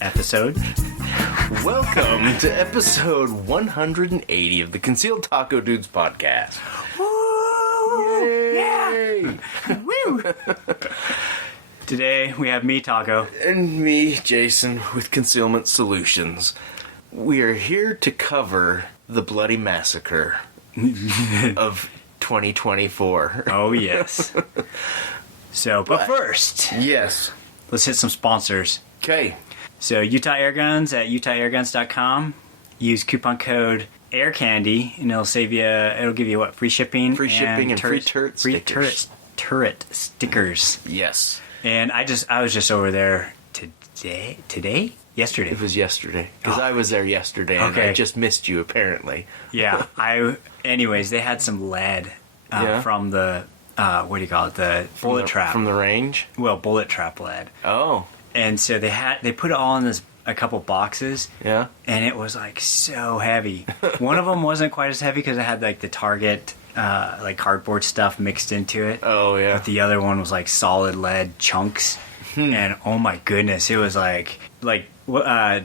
episode. Welcome to episode 180 of the Concealed Taco Dudes podcast. Woo! Yay! Woo! Today we have me, Taco. And me, Jason, with Concealment Solutions. We are here to cover the bloody massacre of 2024. Oh, yes. But first, Yes. let's hit some sponsors. Okay. So, Utah Airguns at utahairguns.com. Use coupon code AirCandy, and it'll give you free shipping? Free shipping and free turret stickers. Turret stickers. Yes. And I was just over there today? Yesterday. It was yesterday. Because I was there yesterday and Okay. I just missed you, apparently. Yeah. Anyways, they had some lead from the, what do you call it? The bullet trap. From the range? Well, bullet trap lead. Oh. And so they put it all in a couple boxes. Yeah. And it was like so heavy. One of them wasn't quite as heavy because it had like the Target cardboard stuff mixed into it. Oh, yeah. But the other one was like solid lead chunks. And oh my goodness, it was like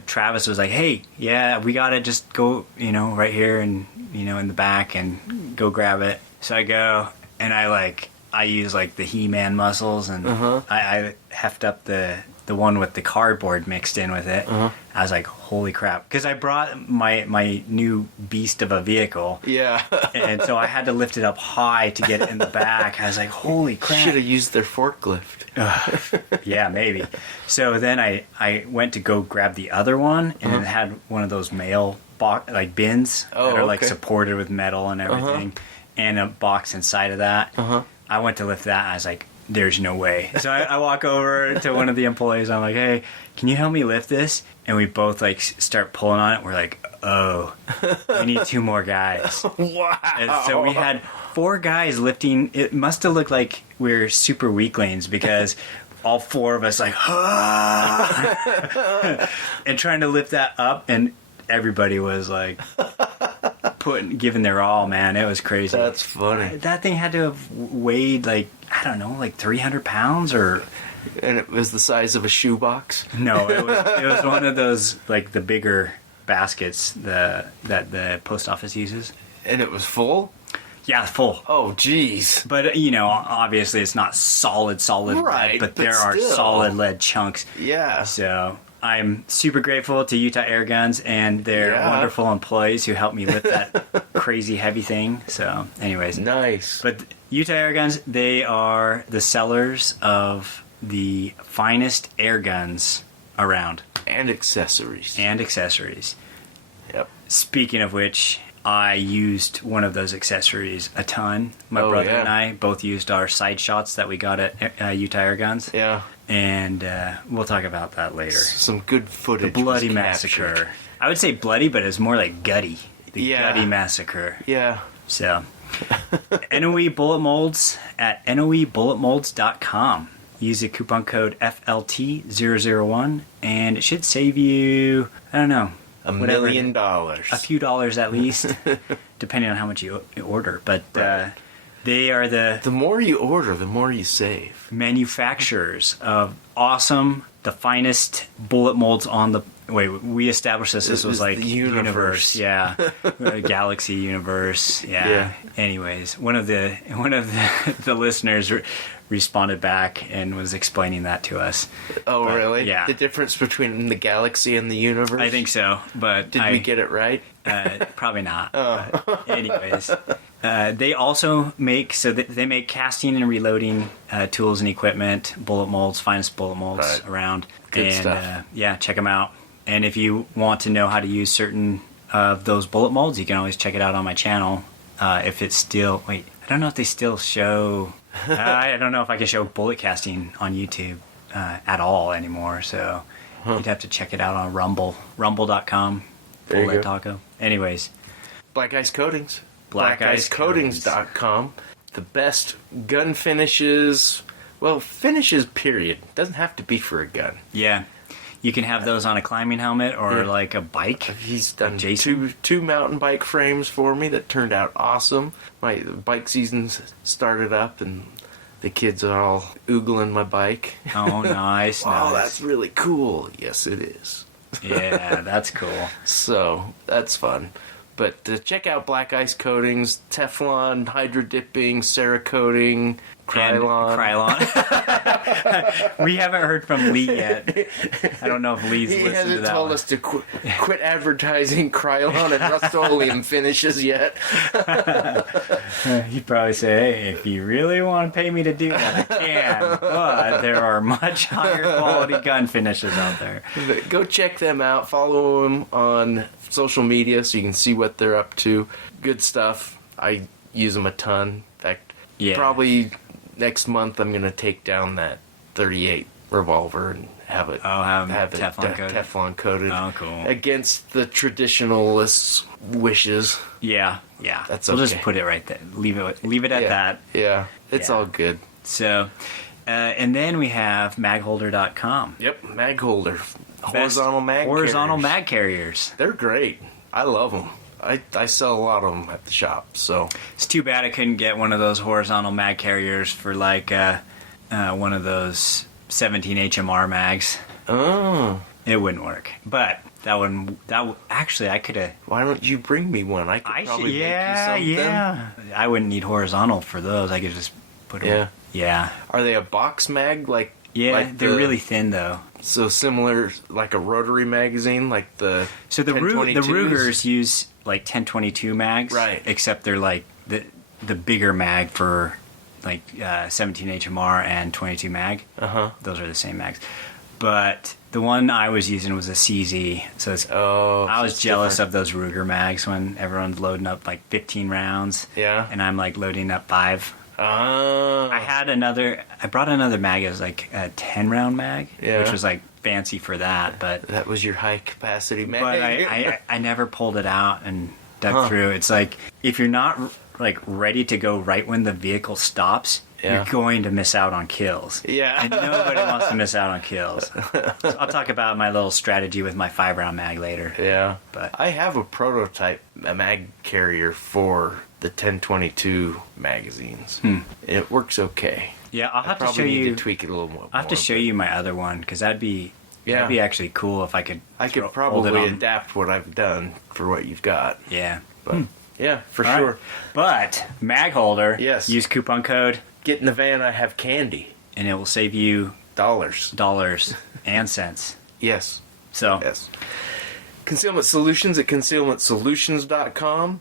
Travis was like, hey, yeah, we got it, just go, right here and, in the back and go grab it. So I go and I use like the He-Man muscles and I heft up the one with the cardboard mixed in with it. I was like, holy crap. Because I brought my new beast of a vehicle. Yeah. And so I had to lift it up high to get it in the back. I was like, holy crap. Should have used their forklift. Yeah, maybe. So then I went to go grab the other one, and it had one of those mail bins that are supported with metal and everything, and a box inside of that. I went to lift that, and I was like, there's no way. So I walk over to one of the employees. I'm like, hey, can you help me lift this? And we both start pulling on it. We're like, oh, we need 2 more guys. Wow. And so we had 4 guys lifting. It must have looked like we were super weaklings because all 4 of us and trying to lift that up, and everybody was like giving their all, man. It was crazy. That's funny. That thing had to have weighed 300 pounds or... And it was the size of a shoebox? No, it was one of those, the bigger baskets that the post office uses. And it was full? Yeah, full. Oh, jeez. But, obviously it's not solid right, lead, but but there are still. solid lead chunks. Yeah. So I'm super grateful to Utah Airguns and their wonderful employees who helped me lift that crazy heavy thing. So anyways. Nice. But Utah Airguns, they are the sellers of the finest air guns around. And accessories. Yep. Speaking of which, I used one of those accessories a ton. My brother and I both used our side shots that we got at Utah Airguns. Yeah. And we'll talk about that later. Some good footage. The bloody was massacre. captured. I would say bloody, but it's more like gutty. The gutty massacre. Yeah. So, NOE Bullet Molds at noebulletmolds.com. Use the coupon code FLT001, and it should save you, I don't know, $1 million. A few dollars at least, depending on how much you order. But they are the more you order, the more you save. Manufacturers of the finest bullet molds on the... Wait, we established this was like the universe. Yeah, galaxy universe. Yeah. Anyways, one of the listeners responded back and was explaining that to us. Oh, really? Yeah. The difference between the galaxy and the universe? I think so, but Did we get it right? Probably not. Oh. But anyways, they also make they make casting and reloading tools and equipment, bullet molds, finest bullet molds around. Good stuff. Check them out. And if you want to know how to use certain of those bullet molds, you can always check it out on my channel. If it's still... Wait, I don't know if they still show... I don't know if I can show bullet casting on YouTube at all anymore, so you'd have to check it out on Rumble. Rumble.com. Full.Lead.Taco. Anyways. Black Ice Coatings. BlackIceCoatings.com. The best gun finishes... Well, finishes, period. Doesn't have to be for a gun. Yeah. You can have those on a climbing helmet or like a bike. He's done two mountain bike frames for me that turned out awesome. My bike season's started up and The kids are all oogling my bike. Oh, nice. Wow, nice. that's really cool. Yes, it is. Yeah, that's cool. So, that's fun. But check out Black Ice Coatings, Teflon, Hydro Dipping, Cerakoting, Krylon. Krylon. We haven't heard from Lee yet. I don't know if Lee's He listened to hasn't that told one. us to quit advertising Krylon and Rust-Oleum finishes yet. He'd probably say, hey, if you really want to pay me to do that, I can. But there are much higher quality gun finishes out there. But go check them out. Follow them on social media so you can see what they're up to. Good stuff. I use them a ton. In fact, probably next month I'm going to take down that 38 revolver and have it have it Teflon coated. Oh, cool. Against the traditionalists' wishes. Yeah. That's we'll okay. just put it right there. Leave it at that. Yeah, it's Yeah. all good. So, and then we have magholder.com. Yep, mag holder. Best horizontal mag carriers. They're great. I love them. I sell a lot of them at the shop. So It's too bad I couldn't get one of those horizontal mag carriers for like one of those 17 HMR mags. oh, It wouldn't work. But actually I could have. why don't you bring me one? I could probably make you something. Yeah. I wouldn't need horizontal for those. I could just put them. Yeah. Yeah. Are they a box mag Yeah, like they're really thin though. so similar like a rotary magazine like the So the 1022s? Rugers use like 1022 mags, Right. Except they're like the bigger mag for like 17 HMR and 22 mag. Uh-huh. Those are the same mags, but the one I was using was a CZ. So it's I was it's jealous different. of those Ruger mags when everyone's loading up like 15 rounds. Yeah. and I'm like loading up 5. Oh. I brought another mag. It was like a 10 round mag, Yeah. which was like fancy for that, but. That was your high capacity mag. But I never pulled it out and dug Huh. through. It's like if you're not like ready to go right when the vehicle stops, Yeah. you're going to miss out on kills. Yeah. And nobody wants to miss out on kills. So I'll talk about my little strategy with my 5-round mag later. Yeah. But- I have a prototype mag carrier for the 1022 magazines. It works okay. Yeah, I'll have to Probably show need you. to tweak it a little more. I'll have to show you my other one because that'd be actually cool if I could. I could hold it probably on. adapt what I've done for what you've got. Yeah. But yeah, for All sure. right. But mag holder. Yes. Use coupon code Get in the van, I have candy. and it will save you Dollars. dollars and cents. Yes. So Yes. Concealment Solutions at concealmentsolutions.com.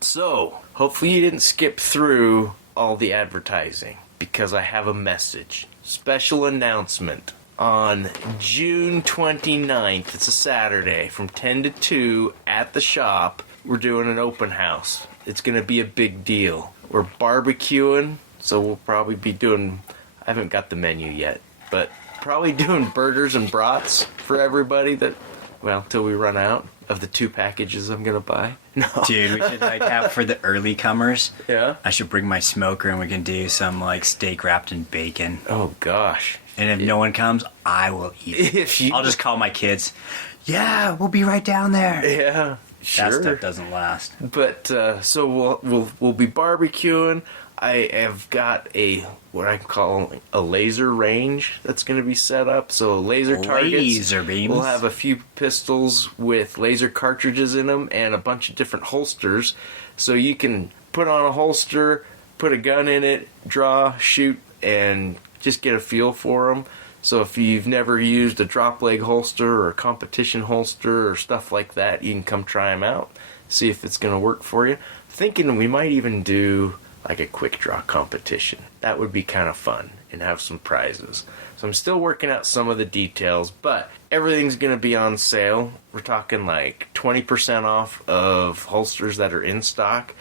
So, hopefully you didn't skip through all the advertising because I have a message. Special announcement on June 29th. It's a Saturday from 10 to 2 at the shop. We're doing an open house. It's going to be a big deal. We're barbecuing, so we'll probably be doing, I haven't got the menu yet, but probably doing burgers and brats for everybody till we run out of the 2 packages I'm going to buy. No. dude, we should like have for the early comers. Yeah? I should bring my smoker and we can do some like steak wrapped in bacon. Oh, gosh. And if no one comes, I will eat it. If you... I'll just call my kids. Yeah, we'll be right down there. Yeah, That sure. stuff doesn't last. But so we'll be barbecuing. I have got what I call a laser range that's going to be set up. So laser targets. Laser beams. We'll have a few pistols with laser cartridges in them and a bunch of different holsters. So you can put on a holster, put a gun in it, draw, shoot, and just get a feel for them. So if you've never used a drop leg holster or a competition holster or stuff like that, you can come try them out, see if it's going to work for you. Thinking we might even do like a quick draw competition. That would be kind of fun and have some prizes. So I'm still working out some of the details, but everything's going to be on sale. We're talking like 20% off of holsters that are in stock,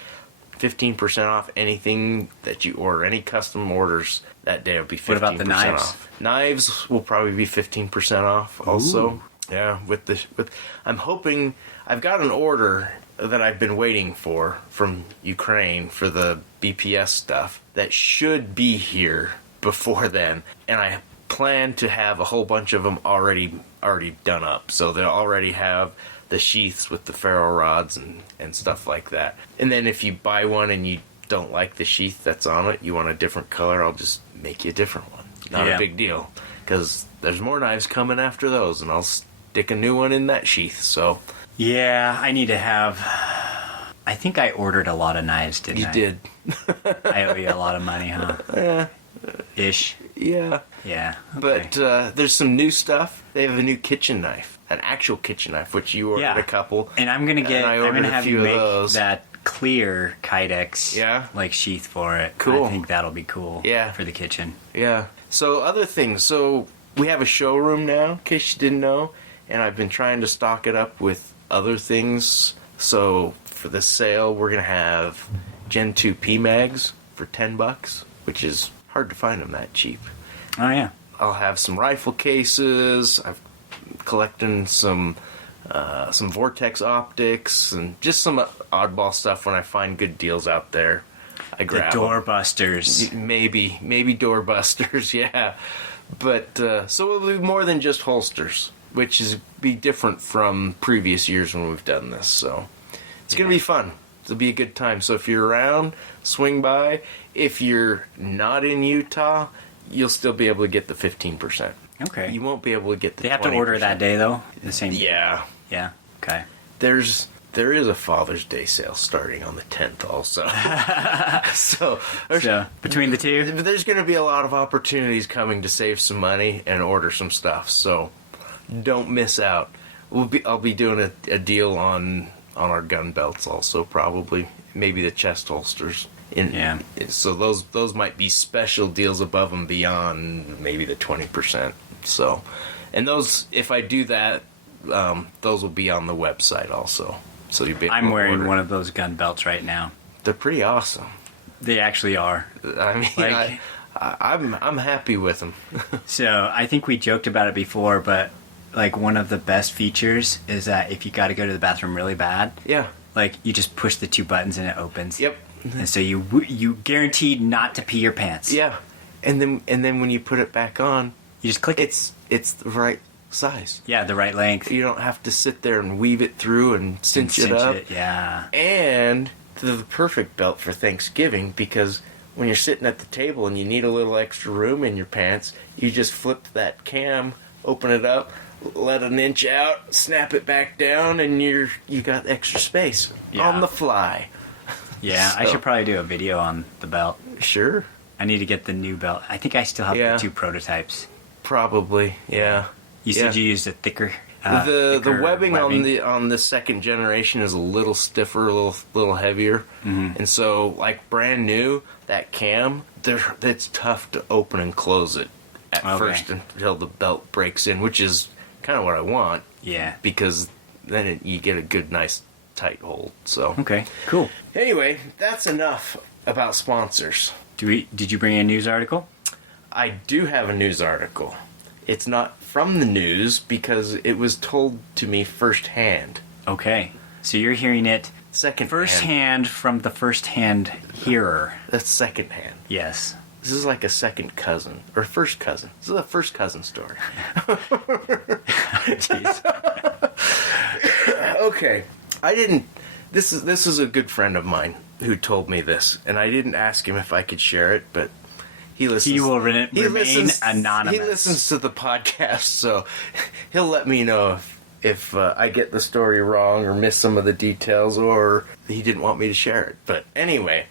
15% off anything that you order, any custom orders that day will be 15% What about the knives? off. Knives will probably be 15% off also. Ooh. Yeah, I'm hoping, I've got an order that I've been waiting for from Ukraine for the BPS stuff that should be here before then, and I plan to have a whole bunch of them already done up, so they'll already have the sheaths with the ferro rods and stuff like that. And then if you buy one and you don't like the sheath that's on it, you want a different color, I'll just make you a different one. Not a big deal. Because there's more knives coming after those, and I'll stick a new one in that sheath, so... Yeah, I need to have... I think I ordered a lot of knives, didn't I? You did. I owe you a lot of money, huh? Ish. Yeah. Yeah. Okay. But there's some new stuff. They have a new kitchen knife. An actual kitchen knife, which you ordered a couple. And I'm gonna have you make that clear Kydex like sheath for it. Cool. I think that'll be cool. Yeah. For the kitchen. Yeah. So other things. So we have a showroom now, in case you didn't know, and I've been trying to stock it up with other things. So for the sale, we're gonna have Gen 2 PMags for $10, which is hard to find them that cheap. Oh yeah. I'll have some rifle cases. I've collecting some Vortex optics and just some oddball stuff. When I find good deals out there, I grab the doorbusters. Maybe doorbusters, yeah. But so it'll be more than just holsters, which is be different from previous years when we've done this. So it's gonna be fun. It'll be a good time. So if you're around, swing by. If you're not in Utah, you'll still be able to get the 15%. Okay. You won't be able to get the 20%. They have to order that day, though? The same day? Yeah. Yeah? Okay. There is a Father's Day sale starting on the 10th also. so between the two? There's going to be a lot of opportunities coming to save some money and order some stuff. So don't miss out. I'll be doing a deal on our gun belts also, probably. Maybe the chest holsters. So those might be special deals above and beyond maybe the 20%. So, and those, if I do that, those will be on the website also. So you'll be able I'm to wearing order. one of those gun belts right now. They're pretty awesome. They actually are. I mean, I'm happy with them. So I think we joked about it before, but like one of the best features is that if you got to go to the bathroom really bad, like you just push the two buttons and it opens. Yep. And so you guaranteed not to pee your pants. Yeah. And then when you put it back on, you just click it. It's the right size. Yeah, the right length. You don't have to sit there and weave it through and cinch it up. Yeah. And they're the perfect belt for Thanksgiving, because when you're sitting at the table and you need a little extra room in your pants, you just flip that cam, open it up, let an inch out, snap it back down, and you got extra space on the fly. Yeah, so. I should probably do a video on the belt. Sure. I need to get the new belt. I think I still have the two prototypes. Probably, yeah. You said you used a thicker. The webbing on the second generation is a little stiffer, a little heavier, and so like brand new, that cam, it's tough to open and close it at first until the belt breaks in, which is kind of what I want. Yeah. Because then you get a good, nice, tight hold. So. Okay. Cool. Anyway, that's enough about sponsors. Did you bring a news article? I do have a news article. It's not from the news because it was told to me firsthand. Okay. So you're hearing it firsthand from the first-hand hearer. That's second-hand. Yes. This is like a second cousin, or first cousin. This is a first cousin story. Jeez. Okay. This is a good friend of mine who told me this, and I didn't ask him if I could share it, but he listens. He will remain anonymous. He listens to the podcast, so he'll let me know if I get the story wrong or miss some of the details, or he didn't want me to share it. But anyway,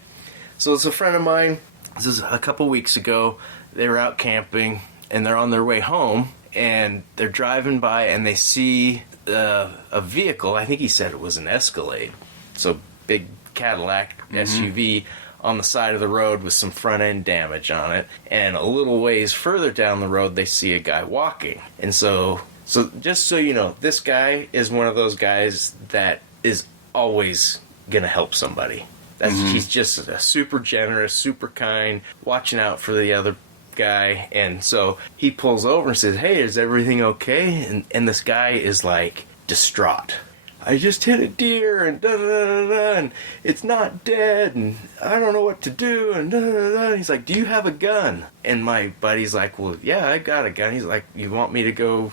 so it's a friend of mine. This is a couple weeks ago. They were out camping, and they're on their way home, and they're driving by, and they see a vehicle. I think he said it was an Escalade. So big Cadillac SUV on the side of the road with some front end damage on it. And a little ways further down the road, they see a guy walking. And so just so you know, this guy is one of those guys that is always going to help somebody. He's just a super generous, super kind, watching out for the other guy. And so he pulls over and says, "Hey, is everything okay?" And this guy is like distraught. "I just hit a deer and da-da-da-da-da, and it's not dead, and I don't know what to do, and da-da-da-da." He's like, "Do you have a gun?" And my buddy's like, "Well, yeah, I got a gun." He's like, "You want me to go,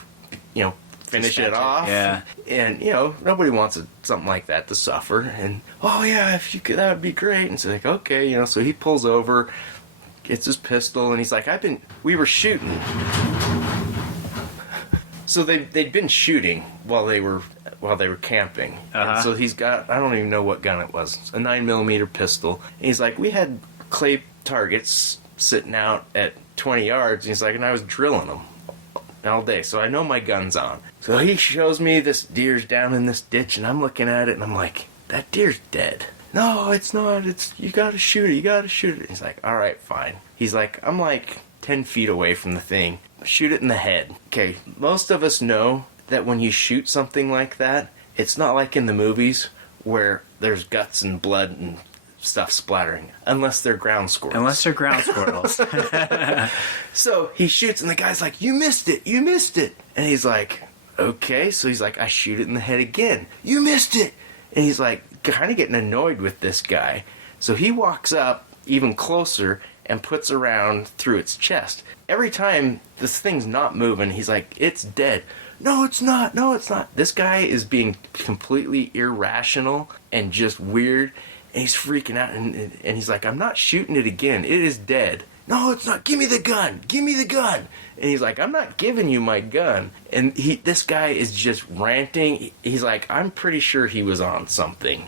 finish it off. Yeah. And, nobody wants something like that to suffer. And, oh, yeah, if you could, that would be great. And so, like, okay, so he pulls over, gets his pistol, and he's like, we were shooting. So they'd been shooting while they were camping. And so he's got, I don't even know what gun it was, a 9mm pistol. And he's like, we had clay targets sitting out at 20 yards. And he's like, and I was drilling them all day, so I know my gun's on. So he shows me this deer's down in this ditch, and I'm looking at it, and I'm like, that deer's dead. No, it's not. You gotta shoot it. You gotta shoot it. He's like, all right, fine. He's like, I'm like 10 feet away from the thing. Shoot it in the head. Okay, most of us know that when you shoot something like that, it's not like in the movies where there's guts and blood and stuff splattering, unless they're ground squirrels. So he shoots, and the guy's like, you missed it. And he's like, okay. So he's like, I shoot it in the head again. You missed it. And he's like, kind of getting annoyed with this guy. So he walks up even closer and puts a round through its chest. Every time this thing's not moving, he's like, it's dead. No, it's not. No, it's not. This guy is being completely irrational and just weird. And he's freaking out. And he's like, I'm not shooting it again. It is dead. No, it's not. Give me the gun. Give me the gun. And he's like, I'm not giving you my gun. And this guy is just ranting. He's like, I'm pretty sure he was on something.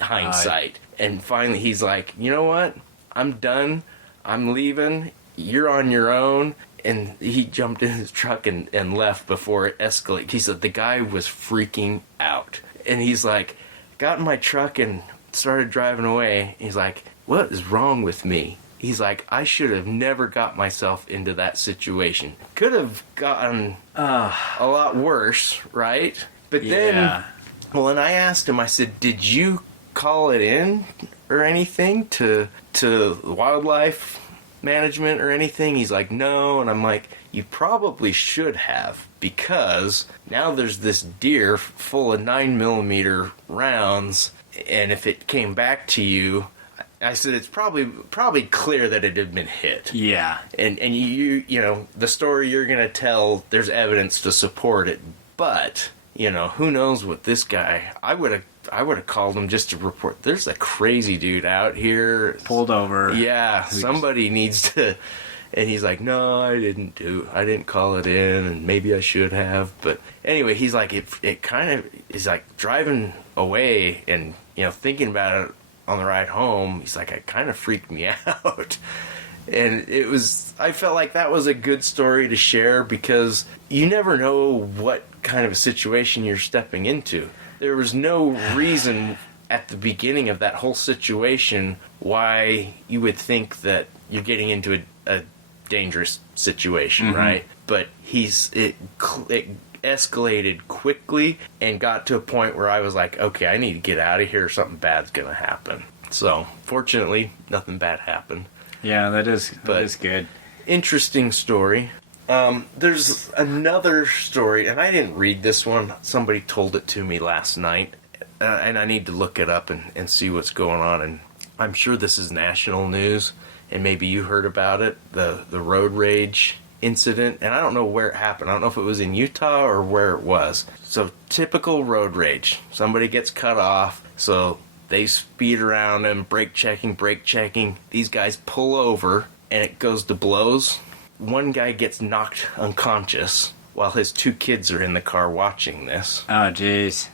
Hindsight. And finally he's like, you know what? I'm done. I'm leaving. You're on your own. And he jumped in his truck and left before it escalated. He said the guy was freaking out. And he's like, got in my truck and started driving away. He's like, what is wrong with me? He's like, I should have never got myself into that situation. Could have gotten a lot worse, right? But then, and I asked him, I said, did you call it in or anything to wildlife management or anything? He's like, no. And I'm like, you probably should have, because now there's this deer full of 9mm rounds, and if it came back to you, I said, it's probably clear that it had been hit. Yeah. And you the story you're going to tell, there's evidence to support it. But, who knows what this guy, I would have called him just to report, there's a crazy dude out here. Pulled over. Yeah, somebody needs to. And he's like, no, I didn't call it in, and maybe I should have. But anyway, he's like, it kind of is like driving away and, thinking about it on the ride home. He's like, it kind of freaked me out. And I felt like that was a good story to share, because you never know what kind of a situation you're stepping into. There was no reason at the beginning of that whole situation why you would think that you're getting into a dangerous situation, right? But it escalated quickly and got to a point where I was like, okay, I need to get out of here, something bad's gonna happen. So fortunately, nothing bad happened. Yeah, that is good. Interesting story. There's another story, and I didn't read this one. Somebody told it to me last night, and I need to look it up and see what's going on. And I'm sure this is national news, and maybe you heard about it, the road rage incident. And I don't know where it happened. I don't know if it was in Utah or where it was. So typical road rage. Somebody gets cut off, so they speed around him, brake checking. These guys pull over, and it goes to blows. One guy gets knocked unconscious while his 2 kids are in the car watching this. Oh, jeez.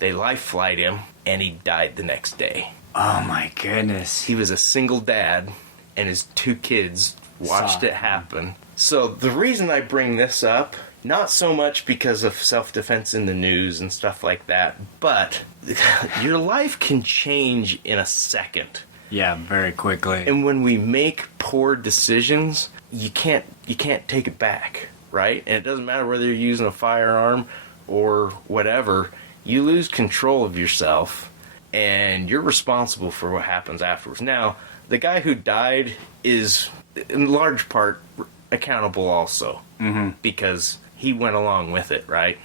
They life flight him, and he died the next day. Oh, my goodness. He was a single dad, and his 2 kids watched it happen. So the reason I bring this up, not so much because of self-defense in the news and stuff like that, but your life can change in a second. Yeah, very quickly. And when we make poor decisions, you can't take it back, right? And it doesn't matter whether you're using a firearm or whatever. You lose control of yourself, and you're responsible for what happens afterwards. Now, the guy who died is, in large part, accountable also, because he went along with it, right?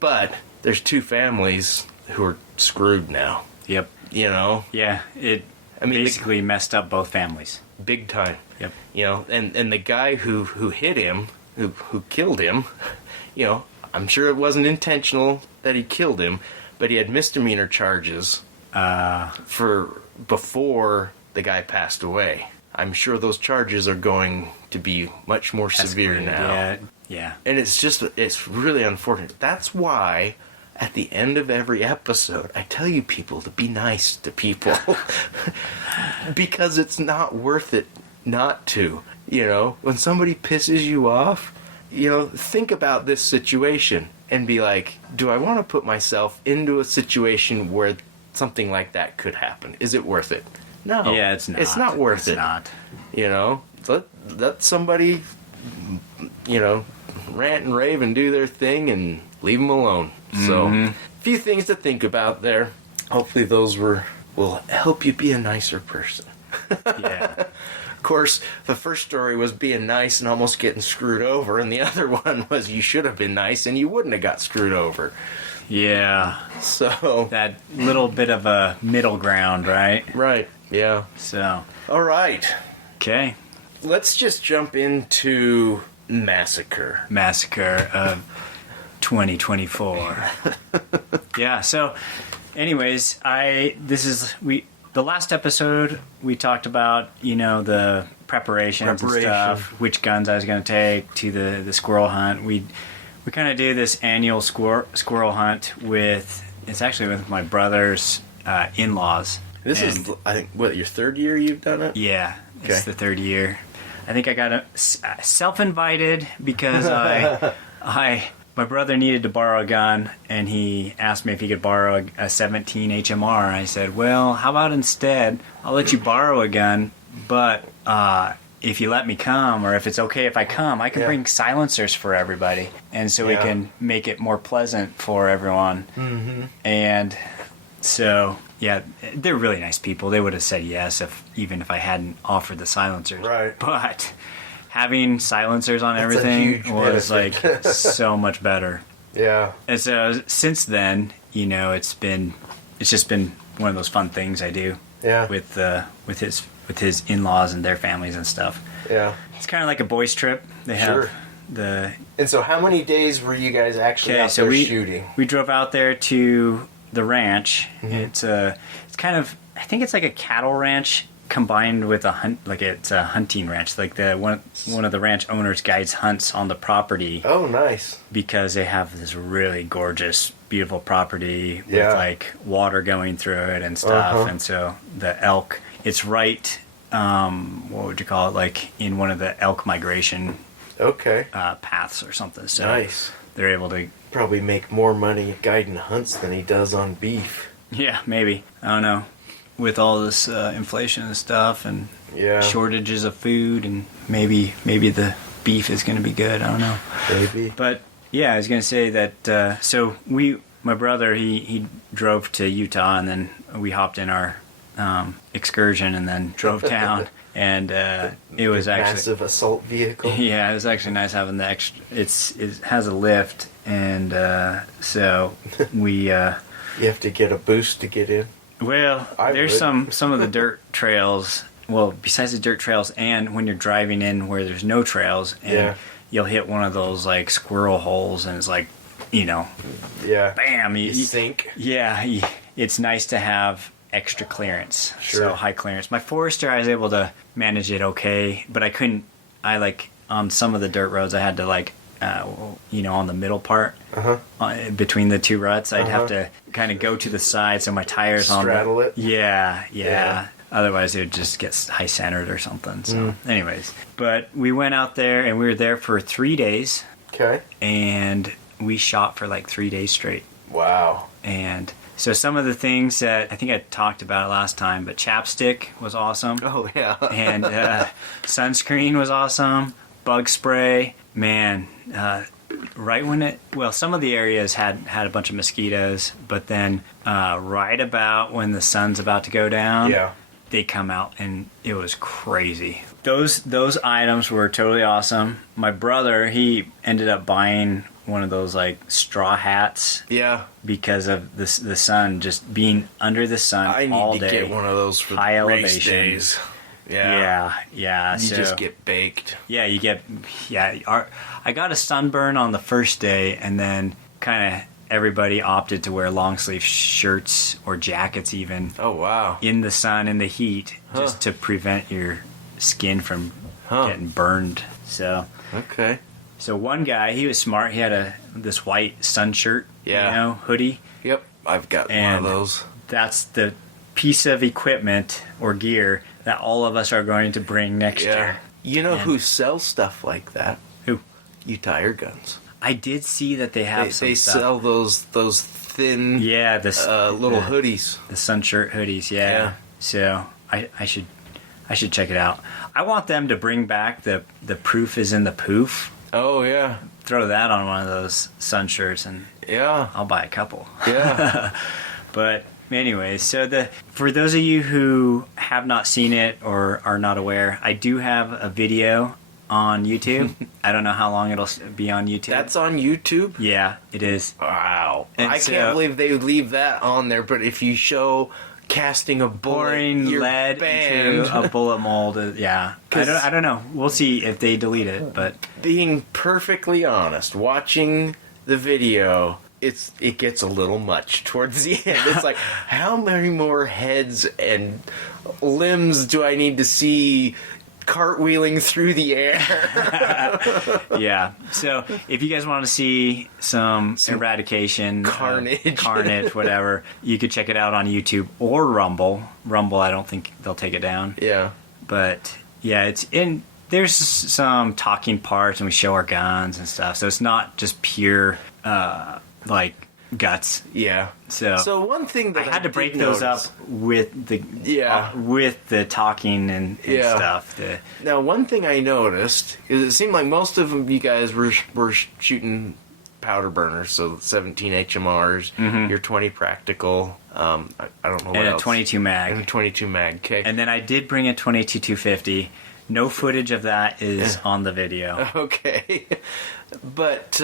But there's 2 families who are screwed now. Yep. Yeah, it basically messed up both families. Big time. Yep. And the guy who hit him who killed him, I'm sure it wasn't intentional that he killed him, but he had misdemeanor charges for before the guy passed away. I'm sure those charges are going to be much more severe now. Yeah. And it's really unfortunate. That's why at the end of every episode, I tell you people to be nice to people. Because it's not worth it not to. When somebody pisses you off, think about this situation and be like, do I want to put myself into a situation where something like that could happen? Is it worth it? No. Yeah, it's not. It's not worth it. It's not. Let somebody, rant and rave and do their thing and leave them alone. So, a few things to think about there. Hopefully those will help you be a nicer person. Yeah. Of course, the first story was being nice and almost getting screwed over, and the other one was you should have been nice and you wouldn't have got screwed over. Yeah. So that little bit of a middle ground, right? Right. Yeah. So. All right. Okay. Let's just jump into Massacre of 2024. Yeah. So, anyways, the last episode we talked about, the preparations and stuff, which guns I was going to take to the squirrel hunt. We kind of do this annual squirrel hunt it's actually with my brother's in-laws. This is, I think, your third year you've done it? Yeah, it's the third year. I think I got self-invited because my brother needed to borrow a gun, and he asked me if he could borrow a 17 HMR. I said, well, how about instead, I'll let you borrow a gun, but if you let me come, or if it's okay if I come, I can bring silencers for everybody, and so we can make it more pleasant for everyone. Mm-hmm. And so, yeah, they're really nice people. They would have said yes even if I hadn't offered the silencers. Right. But having silencers on everything was like so much better. Yeah. And so since then, it's just been one of those fun things I do. Yeah. With his in-laws and their families and stuff. Yeah. It's kind of like a boys' trip. They have And so how many days were you guys actually out there shooting? We drove out there to the ranch. Mm-hmm. It's kind of, I think it's like a cattle ranch combined with it's a hunting ranch. Like one of the ranch owners guides hunts on the property. Oh, nice. Because they have this really gorgeous, beautiful property with like water going through it and stuff. And so the elk, it's right, what would you call it? Like in one of the elk migration paths or something. So nice. They're able to probably make more money guiding hunts than he does on beef. Yeah, maybe. I don't know. With all this inflation and stuff and shortages of food, and maybe the beef is going to be good. I don't know. Maybe. But yeah, I was going to say that. So my brother, he drove to Utah, and then we hopped in our excursion, and then drove down. And it was actually massive assault vehicle. Yeah, it was actually nice having the extra. It has a lift, and so we. You have to get a boost to get in. Well, there's some of the dirt trails. Well, besides the dirt trails, and when you're driving in where there's no trails, and you'll hit one of those like squirrel holes, and it's like, bam, you sink. Yeah, it's nice to have extra clearance. Sure. So high clearance. My Forester, I was able to manage it okay, but I couldn't. On some of the dirt roads, I had to on the middle part between the two ruts, I'd have to kind of go to the side so my tires straddle it. Yeah. Otherwise, it would just get high centered or something. So, anyways, but we went out there and we were there for 3 days. Okay. And we shot for like 3 days straight. Wow. And so some of the things that I think I talked about it last time, but chapstick was awesome. Oh yeah. And sunscreen was awesome. Bug spray, man. Right when some of the areas had a bunch of mosquitoes, but then right about when the sun's about to go down, they come out and it was crazy. Those items were totally awesome. My brother, he ended up buying one of those like straw hats. Yeah. Because of the sun, just being under the sun all day. I need to get one of those for high race elevation days. Yeah. You just get baked. Yeah, I got a sunburn on the first day, and then kind of everybody opted to wear long sleeve shirts or jackets even. Oh, wow. In the sun, in the heat, just to prevent your skin from getting burned. So okay. So one guy, he was smart. He had this white sun shirt, hoodie. Yep, I've got one of those. That's the piece of equipment or gear that all of us are going to bring next year. You know who sells stuff like that? Who? Utah Air Guns. I did see that they have some They stuff. sell those thin little hoodies. The sun shirt hoodies, yeah. So I should check it out. I want them to bring back the proof is in the poof. Oh yeah. Throw that on one of those sun shirts and I'll buy a couple. Yeah. But anyways, so for those of you who have not seen it or are not aware, I do have a video on YouTube. I don't know how long it'll be on YouTube. That's on YouTube? Yeah, it is. Wow. And I can't believe they would leave that on there, but if you show casting a bullet, pouring you're lead banned. into a bullet mold, I don't know. We'll see if they delete it, but being perfectly honest, watching the video, it gets a little much towards the end. It's like, how many more heads and limbs do I need to see cartwheeling through the air? Yeah. So if you guys want to see some eradication, carnage, whatever, you could check it out on YouTube or Rumble. Rumble, I don't think they'll take it down. Yeah. But yeah, there's some talking parts, and we show our guns and stuff. So it's not just pure like guts. Yeah. So one thing that I had to break those up with the talking and stuff. Now, one thing I noticed is it seemed like most of you guys were shooting powder burners, so 17 HMRs, your 20 practical. I don't know what and else. A 22 mag. And a 22 mag. Okay. And then I did bring a 22 250. No footage of that is on the video. Okay. But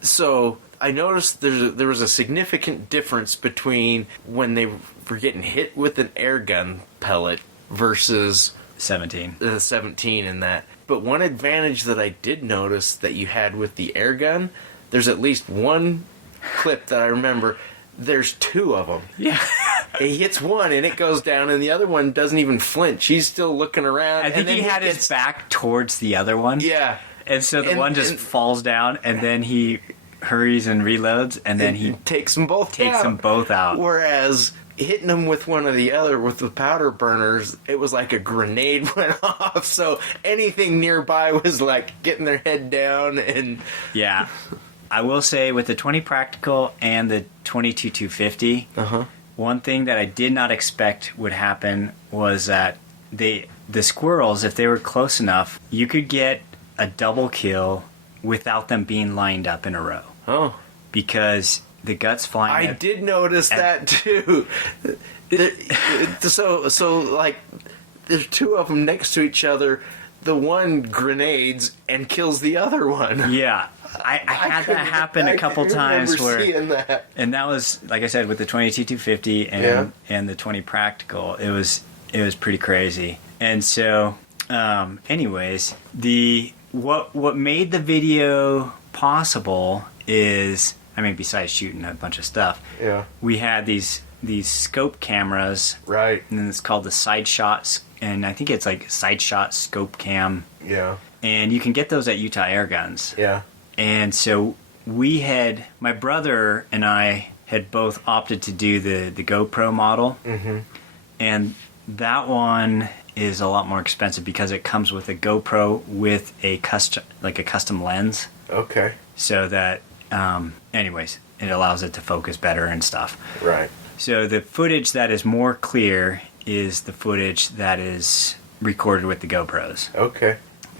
so I noticed there was a significant difference between when they were getting hit with an air gun pellet versus 17. The 17 in that. But one advantage that I did notice that you had with the air gun, there's at least one clip that I remember. There's two of them. Yeah. He hits one and it goes down, and the other one doesn't even flinch. He's still looking around. I think he had his back towards the other one. Yeah. And so the one just falls down, and then he hurries and reloads, and then he takes them both out. Whereas hitting them with one or the other with the powder burners, it was like a grenade went off. So anything nearby was like getting their head down. And yeah, I will say with the 20 practical and the 22 250, one thing that I did not expect would happen was that the squirrels, if they were close enough, you could get a double kill without them being lined up in a row. Oh. Because the guts flying. I did notice that too. So like, there's two of them next to each other. The one grenades and kills the other one. Yeah. I had that happen a couple times and that was, like I said, with the 22 250 and the 20 practical. It was pretty crazy. And so, anyways, what made the video possible is, I mean, besides shooting a bunch of stuff, we had these scope cameras, right? And it's called the side shots, and I think it's like side shot scope cam. Yeah. And you can get those at Utah Air Guns. Yeah. And so my brother and I had both opted to do the GoPro model. Mm-hmm. And that one is a lot more expensive because it comes with a GoPro with a custom lens. Okay. So that, anyways, it allows it to focus better and stuff. Right. So the footage that is more clear is the footage that is recorded with the GoPros. Okay.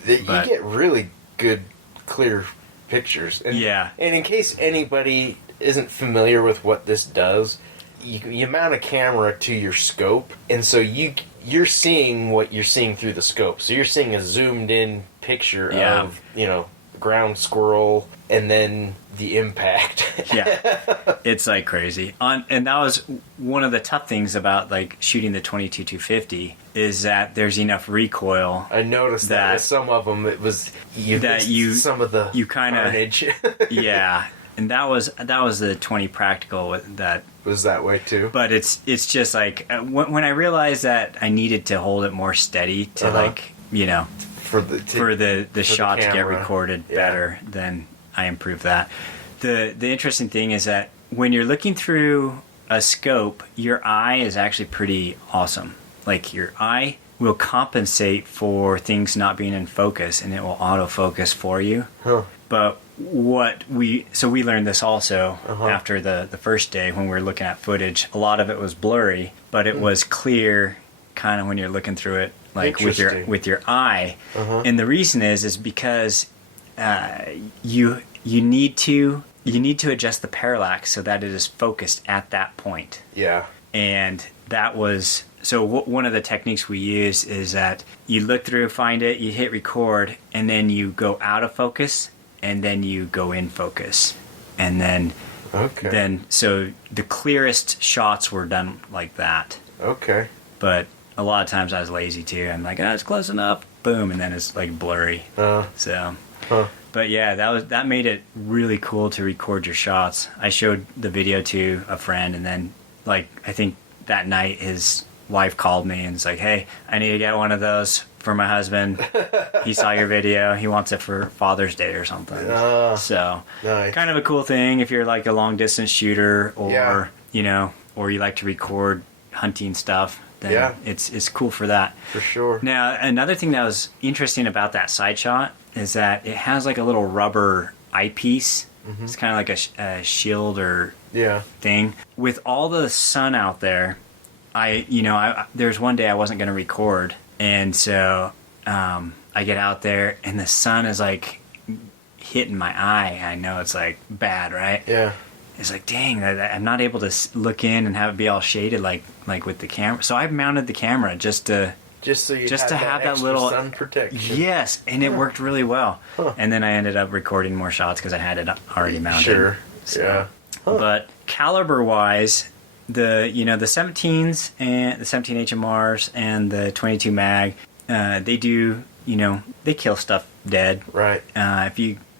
You get really good, clear pictures. And, yeah. And in case anybody isn't familiar with what this does, you mount a camera to your scope, and so you're seeing what you're seeing through the scope. So you're seeing a zoomed in picture of, ground squirrel, and then the impact. Yeah, it's like crazy. And that was one of the tough things about like shooting the 22-250 is that there's enough recoil. I noticed that with some of them, it was some of the carnage. Yeah, and that was the 20 practical that was that way too. But it's just like when I realized that I needed to hold it more steady to like for the shot to get recorded better, then I improved that. The interesting thing is that when you're looking through a scope, your eye is actually pretty awesome. Like your eye will compensate for things not being in focus, and it will autofocus for you. Huh. But we learned this also after the first day when we were looking at footage. A lot of it was blurry, but it was clear kind of when you're looking through it, like with your eye. And the reason is because you need to adjust the parallax so that it is focused at that point. Yeah. And that was one of the techniques we use is that you look through, find it, you hit record, and then you go out of focus, and then you go in focus, and then so the clearest shots were done like that. Okay. But a lot of times I was lazy too. I'm like, it's close enough, boom, and then it's like blurry. But yeah, that made it really cool to record your shots. I showed the video to a friend, and then like I think that night his wife called me and was like, hey, I need to get one of those for my husband. He saw your video. He wants it for Father's Day or something. So nice. Kind of a cool thing if you're like a long distance shooter or or you like to record hunting stuff. Then it's cool for that. For sure. Now, another thing that was interesting about that side shot is that it has like a little rubber eyepiece. It's kind of like a shield or thing. With all the sun out there, there's one day I wasn't going to record, and so I get out there, and the sun is like hitting my eye. I know it's like bad, right? Yeah. It's like, dang, I'm not able to look in and have it be all shaded like with the camera. So I've mounted the camera just to have that little sun protection. Yes, and it worked really well. And then I ended up recording more shots because I had it already mounted. Sure. Yeah. But caliber wise, the 17s and the 17 HMRs and the 22 mag, they do they kill stuff dead. Right.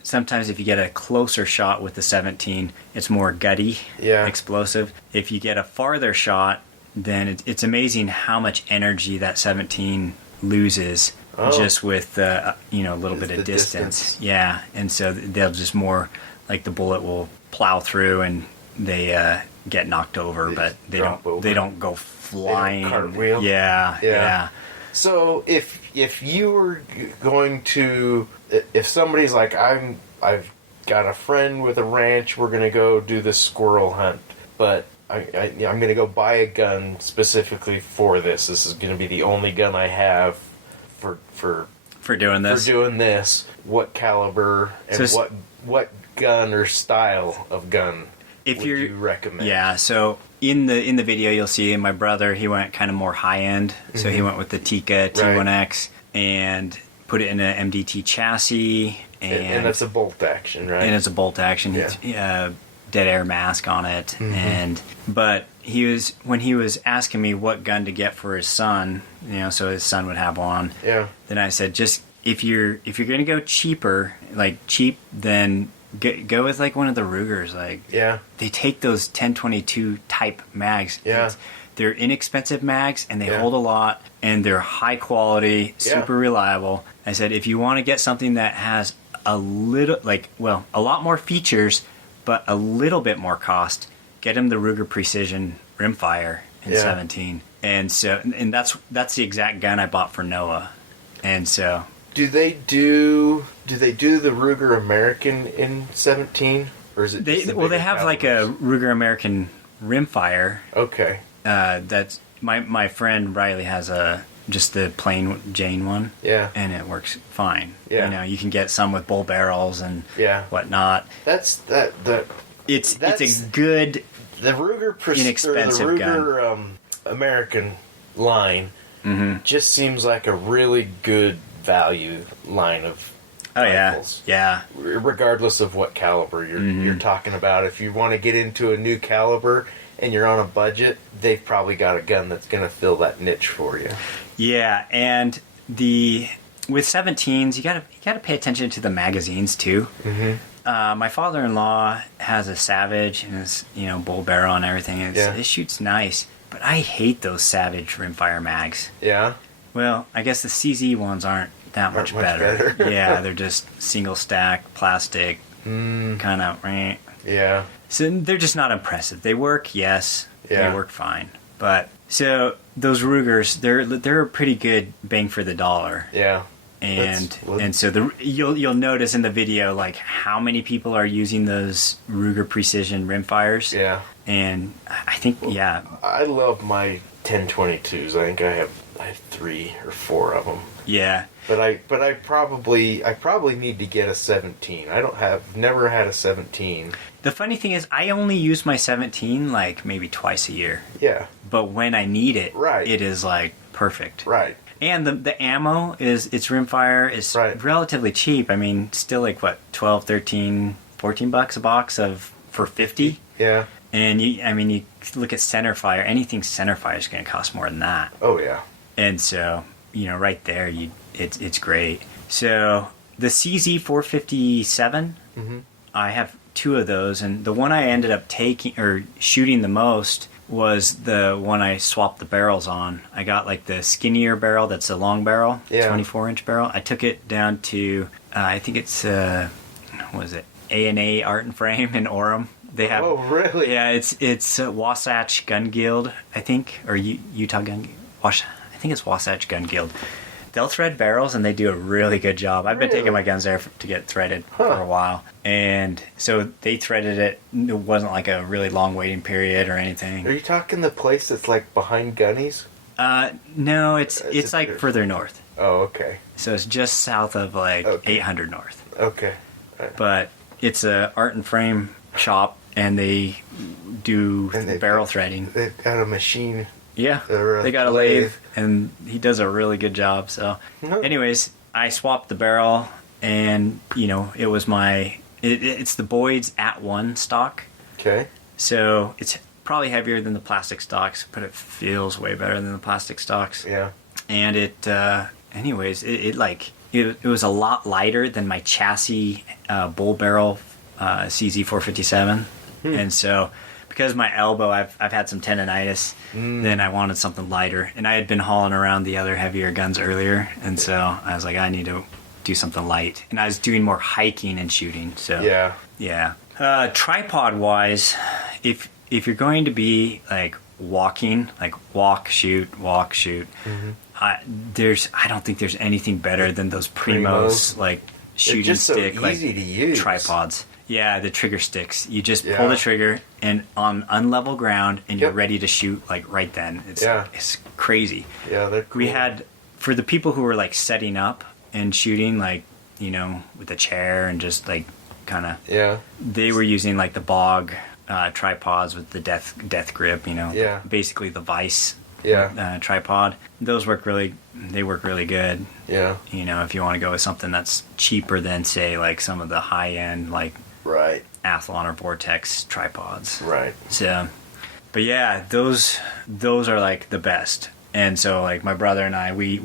Sometimes if you get a closer shot with the 17, it's more gutty, explosive. If you get a farther shot, then it's amazing how much energy that 17 loses just with a little bit of distance. Yeah, and so they'll just more like the bullet will plow through and they get knocked over, but they don't go flying. They don't cartwheel. Yeah. So if you were going to, if somebody's like, I've got a friend with a ranch, we're gonna go do this squirrel hunt, but I'm gonna go buy a gun specifically for this. This is gonna be the only gun I have for doing this. For doing this, what caliber and what gun or style of gun would you recommend? Yeah, so in the video you'll see my brother, he went kind of more high end, so he went with the Tika T1X and put it in an MDT chassis, and that's a bolt action, right? And it's a bolt action. Yeah. Dead air mask on it, but when he was asking me what gun to get for his son, so his son would have one. Yeah. Then I said, just if you're gonna go cheaper, then go with like one of the Rugers. They take those 1022 type mags. Yeah. They're inexpensive mags and they hold a lot and they're high quality, super reliable. I said, if you want to get something that has a lot more features, but a little bit more cost, get him the Ruger Precision Rimfire in 17. And so, and that's the exact gun I bought for Noah. And so, do they do the Ruger American in 17, or is it? They have like a Ruger American Rimfire. Okay. That's my friend Riley has just the plain Jane one. Yeah. And it works fine. Yeah. You can get some with bull barrels and whatnot. It's a good, the Ruger inexpensive the Ruger American line just seems like a really good value line of rifles. Yeah. Regardless of what caliber you're talking about. If you want to get into a new caliber and you're on a budget, they've probably got a gun that's going to fill that niche for you. Yeah, and with 17s, you gotta pay attention to the magazines too. My father-in-law has a Savage and his bull barrel and everything. It shoots nice, but I hate those Savage rimfire mags. Yeah. Well, I guess the CZ ones aren't that much better. Yeah, they're just single stack plastic, kind of. Yeah. So they're just not impressive. They work, yes. Yeah. They work fine, but so those Rugers, they're a pretty good bang for the dollar. Yeah. And so you'll notice in the video like how many people are using those Ruger Precision rimfires. Yeah. And I think I love my 1022s. I think I have 3 or 4 of them. Yeah. But I probably need to get a 17. Never had a 17. The funny thing is I only use my 17 like maybe twice a year. Yeah. But when I need it, right, it is like perfect. Right. And the ammo it's rimfire is relatively cheap. I mean, still like what, 12, 13, 14 bucks a box for 50? Yeah. And you look at centerfire, anything centerfire is going to cost more than that. Oh yeah. And so, right there it's great. So, the CZ 457, I have 2 of those, and the one I ended up shooting the most was the one I swapped the barrels on. I got like the skinnier barrel that's a long barrel, 24-inch barrel. I took it down to, I think it's, what is it, A&A Art and Frame in Orem. They have, oh, really? Yeah, it's Wasatch Gun Guild, I think, or Utah Gun Guild. I think it's Wasatch Gun Guild. They'll thread barrels, and they do a really good job. I've been taking my guns there to get threaded for a while. And so they threaded it. It wasn't like a really long waiting period or anything. Are you talking the place that's like behind Gunny's? No, it's like further north. Oh, okay. So it's just south of like 800 North. Okay. Right. But it's a art and frame shop, and they do barrel threading. They've got a machine. Yeah, they got a lathe, and he does a really good job. So, anyways, I swapped the barrel, and it was it's the Boyd's @1 stock. Okay. So it's probably heavier than the plastic stocks, but it feels way better than the plastic stocks. Yeah. And it was a lot lighter than my chassis bull barrel CZ 457, and so. Because my elbow, I've had some tendonitis, then I wanted something lighter. And I had been hauling around the other heavier guns earlier, and so I was like, I need to do something light. And I was doing more hiking and shooting, so... Yeah. Tripod-wise, if you're going to be, like, walking, like walk, shoot, I don't think there's anything better than those Primos. Like, shooting just stick, so easy like, to use. Tripods. Yeah, the trigger sticks. You just pull the trigger and on unlevel ground, and you're ready to shoot like right then. It's crazy. Yeah, they're cool. We had, for the people who were like setting up and shooting, like with a chair and just like kind of. Yeah. They were using like the Bog tripods with the death grip. Basically the Vice. Yeah. Tripod. Those work really good. Yeah. If you want to go with something that's cheaper than say like some of the high end like Athlon or Vortex tripods. Right. So, but yeah, those are like the best. And so like my brother and I, we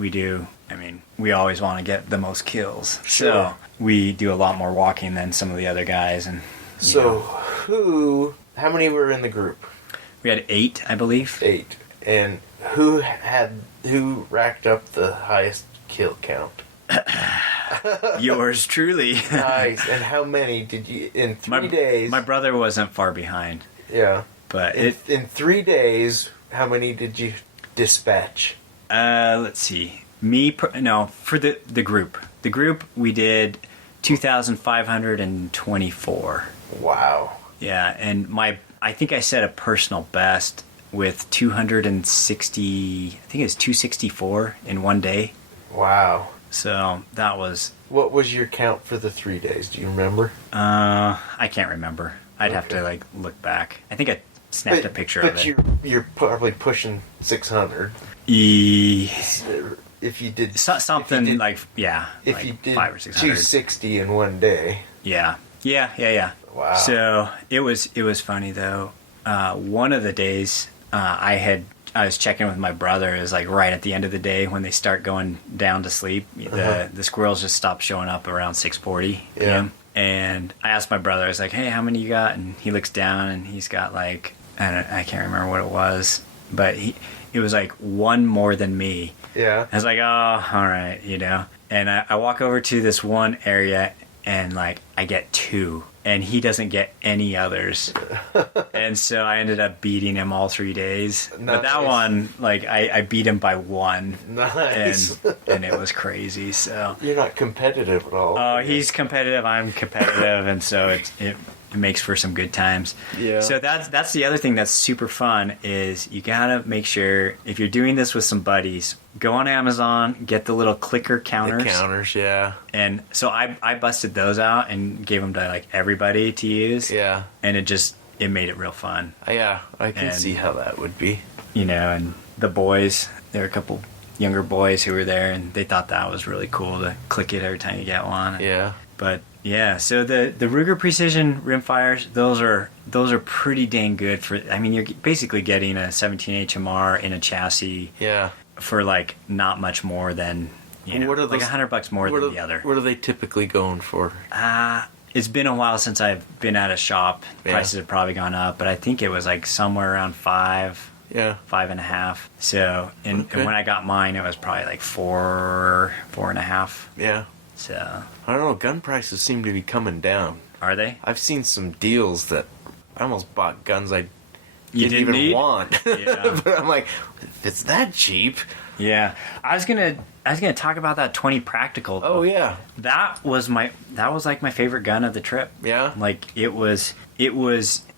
always want to get the most kills. Sure. So we do a lot more walking than some of the other guys. And so how many were in the group? We had 8, I believe. 8. And who racked up the highest kill count? Yours truly. Nice. And how many did you in 3 days? My brother wasn't far behind. Yeah. But in 3 days, how many did you dispatch? Let's see. For the group. The group we did 2,524. Wow. Yeah, and I think I set a personal best with 260, I think it was 264 in one day. Wow. So that was... What was your count for the 3 days? Do you remember? I can't remember. I'd have to like look back. I think I snapped a picture of it. But you're probably pushing 600. if you did something if you did, like if like you did 500 or 600. 260 in one day. Yeah. Wow. So it was funny though. One of the days I was checking with my brother. It was like right at the end of the day when they start going down to sleep. The squirrels just stop showing up around 6:40 p.m. And I asked my brother, I was like, "Hey, how many you got?" And he looks down and he's got like I can't remember what it was, but it was like one more than me. Yeah. I was like, "Oh, all right," And I walk over to this one area and like I get 2 and he doesn't get any others. And so I ended up beating him all 3 days. Nice. But that one, like I beat him by 1. Nice. And it was crazy. So you're not competitive at all. Oh, he's competitive, I'm competitive, and so it makes for some good times. Yeah. So that's the other thing that's super fun is you gotta make sure if you're doing this with some buddies, go on Amazon, get the little clicker counters. The counters, yeah. And so I busted those out and gave them to like everybody to use. Yeah. And it made it real fun. Yeah, I can see how that would be. And the boys, there were a couple younger boys who were there, and they thought that was really cool to click it every time you get one. Yeah. But yeah, so the Ruger Precision rimfires, those are pretty dang good for. I mean, you're basically getting a 17 HMR in a chassis. Yeah. For like not much more than what are like those, $100 more than the other. What are they typically going for? It's been a while since I've been at a shop. Yeah. Prices have probably gone up, but I think it was like somewhere around 5. Yeah. 5.5. So and when I got mine, it was probably like 4.5. Yeah. So I don't know. Gun prices seem to be coming down. Are they? I've seen some deals that I almost bought guns I You didn't even need? want. Yeah. But I'm like, if it's that cheap. Yeah. I was gonna talk about that 20 practical. Oh yeah. That was like my favorite gun of the trip. Yeah. Like it was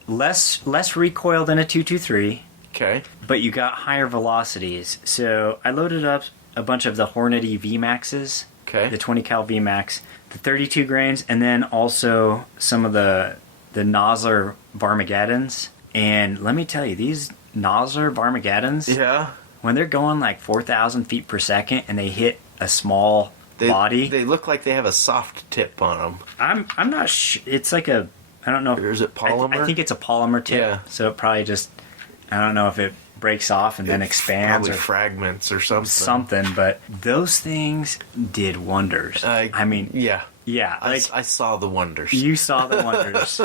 less recoil than a 223. Okay. But you got higher velocities. So I loaded up a bunch of the Hornady VMAXs. Okay. The 20 cal VMAX, the 32 grains, and then also some of the Nosler Varmageddons. And let me tell you, these Nosler Varmageddons, Yeah. when they're going like 4,000 feet per second and they hit a small body, They look like they have a soft tip on them. I'm not sure. It's like I don't know. Or is it polymer? I think it's a polymer tip. Yeah. So it probably just, I don't know if it breaks off and then expands Probably or fragments or something. something, but those things did wonders. I mean, yeah. yeah, like I saw the wonders. you saw the wonders.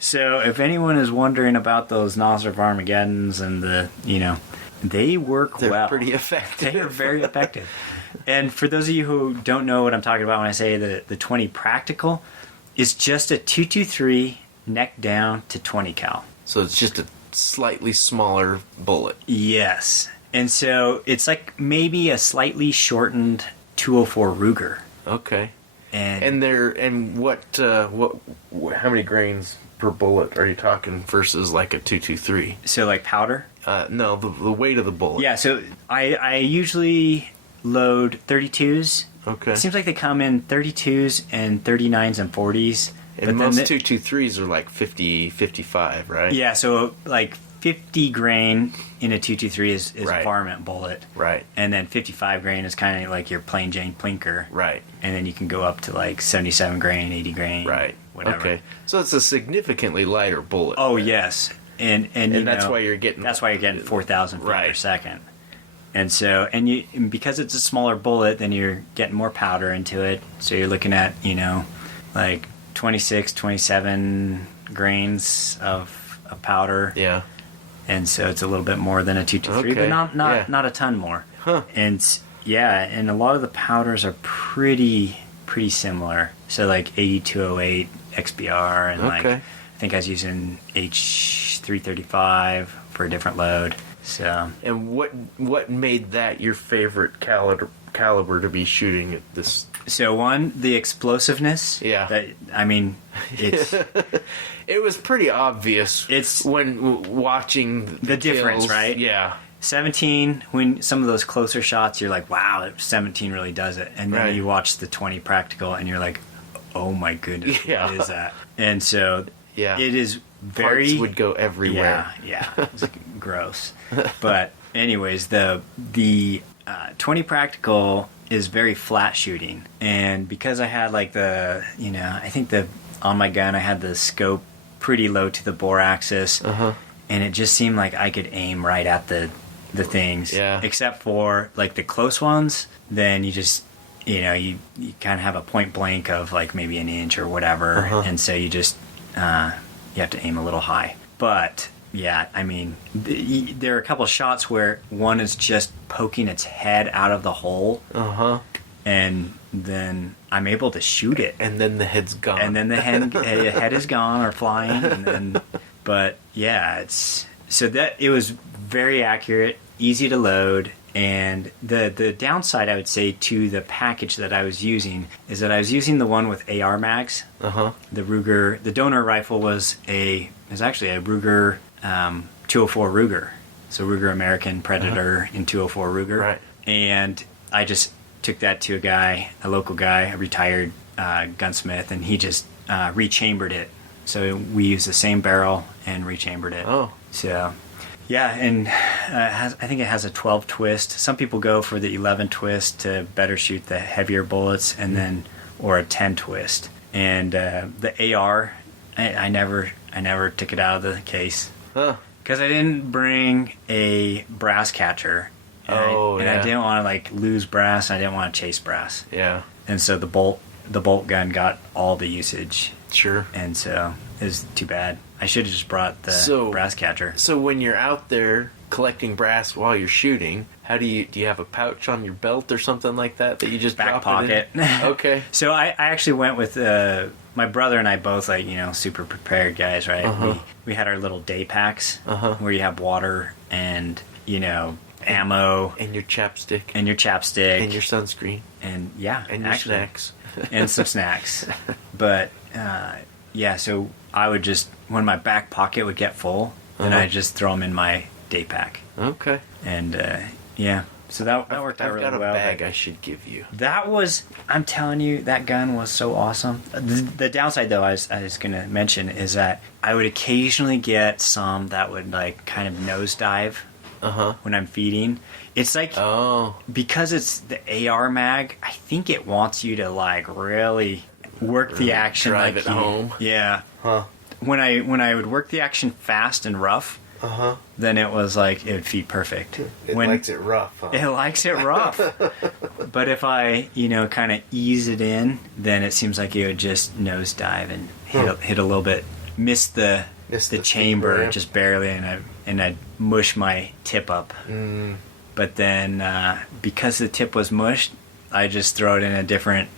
So if anyone is wondering about those Nosler Armageddons and they work They're well. pretty effective. They are very effective. And for those of you who don't know what I'm talking about when I say the 20 practical, is just a 223 neck down to 20 cal. So it's just a slightly smaller bullet. Yes. And so it's like maybe a slightly shortened 204 Ruger. Okay. And what how many grains per bullet are you talking versus like a 223? so like powder? No, the weight of the bullet. Yeah, so I usually load 32s. Okay. It seems like they come in 32s and 39s and 40s. And most 223s are like 50, 55, right? Yeah, so like 50 grain in a 223 is Right. a varmint bullet. Right. And then 55 grain is kind of like your plain Jane plinker. Right. And then you can go up to like 77 grain, 80 grain. Right. Whatever. Okay. So it's a significantly lighter bullet. Oh, yes. And that's why you're getting 4,000 feet per Right. second. And so, and because it's a smaller bullet, then you're getting more powder into it. So you're looking at, like 26, 27 grains of powder. Yeah. And so it's a little bit more than a 223, Okay. but Yeah. not a ton more. Huh. And and a lot of the powders are pretty similar. So like 8208 XBR and like Okay. I think I was using H335 for a different load. So And what made that your favorite caliber to be shooting at this? so one, the explosiveness. Yeah. That, I mean, it's It was pretty obvious. It's- when watching The difference, kills. right? Yeah. 17, when some of those closer shots, you're like, wow, 17 really does it. And then Right. you watch the 20 practical and you're like, oh my goodness, Yeah. what is that? And so Yeah. it is very... Parts would go everywhere. Yeah, it's gross. But anyways, the 20 practical is very flat shooting, and because I had like I think on my gun I had the scope pretty low to the bore axis, and it just seemed like I could aim right at the things. Yeah. Except for like the close ones, then you just you kind of have a point blank of like maybe an inch or whatever, and so you just you have to aim a little high. But yeah, I mean, there are a couple shots where one is just poking its head out of the hole, and then I'm able to shoot it, and then the head's gone, and then the head is gone or flying, and then, but yeah, it was very accurate, easy to load. And the downside, I would say, to the package that I was using is that I was using the one with AR mags. The Ruger, the donor rifle was actually a Ruger 204 Ruger. So Ruger American Predator in 204 Ruger. Right. And I just took that to a local guy, a retired gunsmith, and he just rechambered it. So we used the same barrel and rechambered it. Oh. So... yeah, and I think it has a 12 twist. Some people go for the 11 twist to better shoot the heavier bullets, and then or a 10 twist. And the AR, I never took it out of the case because I didn't bring a brass catcher. And I didn't want to like lose brass. And I didn't want to chase brass. Yeah. And so the bolt gun got all the usage. Sure. And so it was too bad. I should have just brought the brass catcher. So when you're out there collecting brass while you're shooting, how do you have a pouch on your belt or something like that you just back drop pocket? It in? Okay. So I actually went with my brother and I both super prepared guys, right? We had our little day packs where you have water and ammo and your chapstick and your sunscreen and and your snacks and some snacks. But so I would just, when my back pocket would get full, then I'd just throw them in my day pack. Okay. And so that worked out really well. I've got a bag I should give you. I'm telling you, that gun was so awesome. The downside, though, I was going to mention is that I would occasionally get some that would like kind of nosedive when I'm feeding. It's like, because it's the AR mag, I think it wants you to like really work the action, drive it home. Yeah. When I would work the action fast and rough, then it was like it would feed perfect. It likes it rough. Huh? It likes it rough. But if I kind of ease it in, then it seems like it would just nosedive and hit a little bit, miss the chamber just barely, and I'd mush my tip up. But then because the tip was mushed, I just throw it in a different,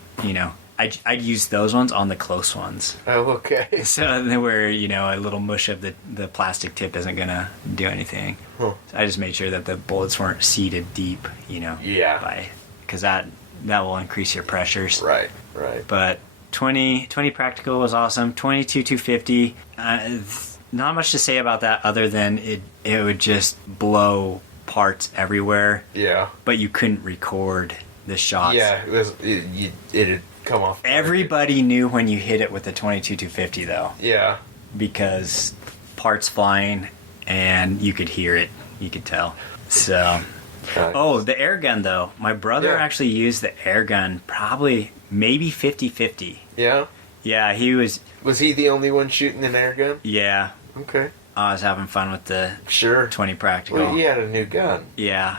I'd use those ones on the close ones. Oh, okay. So where, a little mush of the plastic tip isn't going to do anything. So I just made sure that the bullets weren't seated deep, Yeah. Because that will increase your pressures. Right. But 20 practical was awesome. 22 250, not much to say about that other than it would just blow parts everywhere. Yeah. But you couldn't record the shots. Yeah, it'd come off. Everybody knew when you hit it with the 22 250 though. Yeah. Because parts flying and you could hear it. You could tell. So. Nice. The air gun though. My brother actually used the air gun probably maybe 50-50. Yeah? Yeah, he was. Was he the only one shooting an air gun? Yeah. Okay. I was having fun with the 20 practical. Well, he had a new gun. Yeah.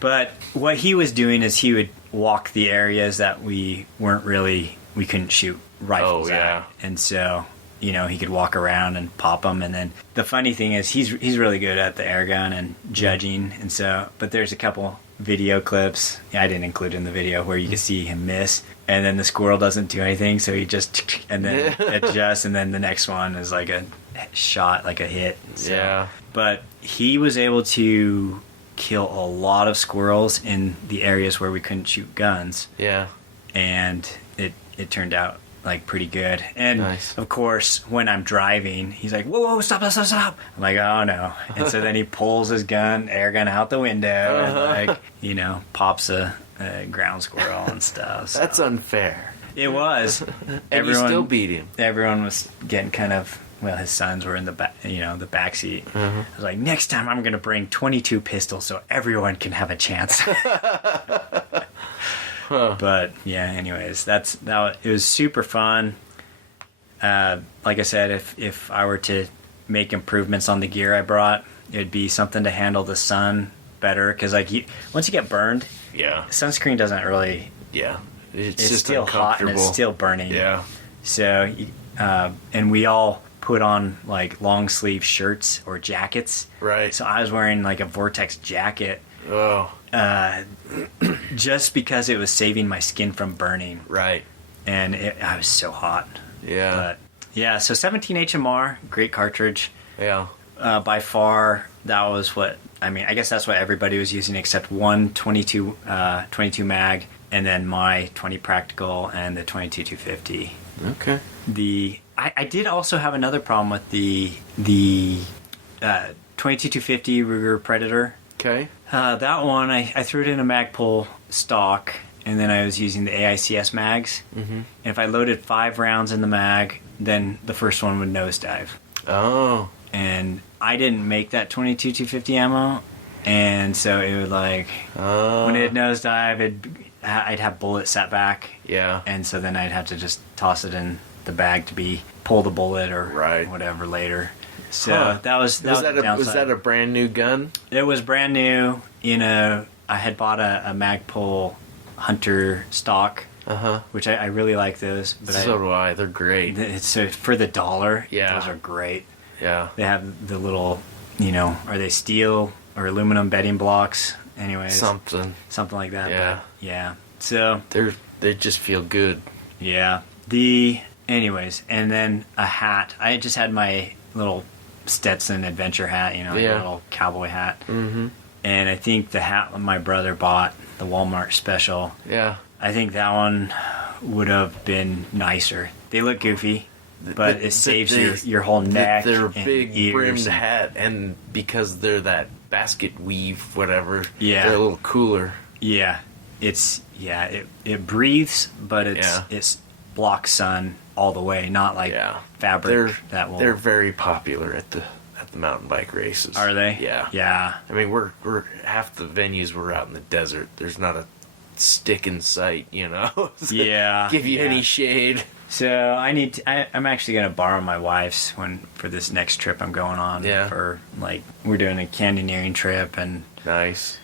But what he was doing is he would walk the areas that we couldn't shoot rifles at. And so, he could walk around and pop them. And then the funny thing is he's really good at the air gun and judging. And so, but there's a couple video clips I didn't include in the video where you can see him miss. And then the squirrel doesn't do anything. So he just, and then adjusts. And then the next one is like a shot, like a hit. So, yeah. But he was able to kill a lot of squirrels in the areas where we couldn't shoot guns. Yeah. And it turned out like pretty good. And nice. Of course, when I'm driving, he's like, whoa, stop. I'm like, oh no. And so then he pulls his air gun out the window and like, pops a ground squirrel and stuff. So. That's unfair. It was. And you still beat him. Everyone was getting kind of well, his sons were in the back, the back seat. Uh-huh. I was like, next time I'm gonna bring 22 pistols so everyone can have a chance. But yeah, anyways, it was super fun. Like I said, if I were to make improvements on the gear I brought, it'd be something to handle the sun better. Because once you get burned, Yeah. sunscreen doesn't really. Yeah. It's It's just still hot and it's uncomfortable. still burning. Yeah. So, and we all put on like long sleeve shirts or jackets. Right. So I was wearing like a Vortex jacket Oh. just because it was saving my skin from burning. Right. And I was so hot. Yeah. But yeah, so 17 HMR, great cartridge. Yeah. By far, that was I guess that's what everybody was using except one 22 mag, and then my 20 practical and the 22 250. Okay. I did also have another problem with the 22 250 Ruger Predator. Okay. That one, I threw it in a Magpul stock, and then I was using the AICS mags. Mm-hmm. And if I loaded 5 rounds in the mag, then the first one would nosedive. Oh. And I didn't make that 22 250 ammo, and so it would when it nosedive, I'd have bullets set back, Yeah. and so then I'd have to just toss it in the bag to pull the bullet or Right. whatever later. So Huh. that was the Was downside. that a brand new gun? It was brand new. I had bought a Magpul Hunter stock, Uh-huh. which I really like those. But So do I. They're great. so for the $1, Yeah. those are great. Yeah. They have the little, are they steel or aluminum bedding blocks? Anyways, Something. something like that. Yeah. But yeah. So They just feel good. yeah. Anyways, and then a hat. I just had my little Stetson adventure hat, like a Yeah. little cowboy hat. Mm-hmm. And I think the hat my brother bought, the Walmart special, Yeah. I think that one would have been nicer. They look goofy, but it saves your whole neck. They're a and big ears brimmed and- hat, and because they're that basket weave, whatever, Yeah. they're a little cooler. Yeah, it breathes, but it's blocks sun all the way, not like Yeah. fabric They're very popular at the mountain bike races. Are they? Yeah. Yeah. I mean, we're half the venues we're out in the desert. There's not a stick in sight, so Yeah. give you yeah. any shade. So I'm actually gonna borrow my wife's for this next trip I'm going on. Yeah. For we're doing a canyoneering trip and Nice.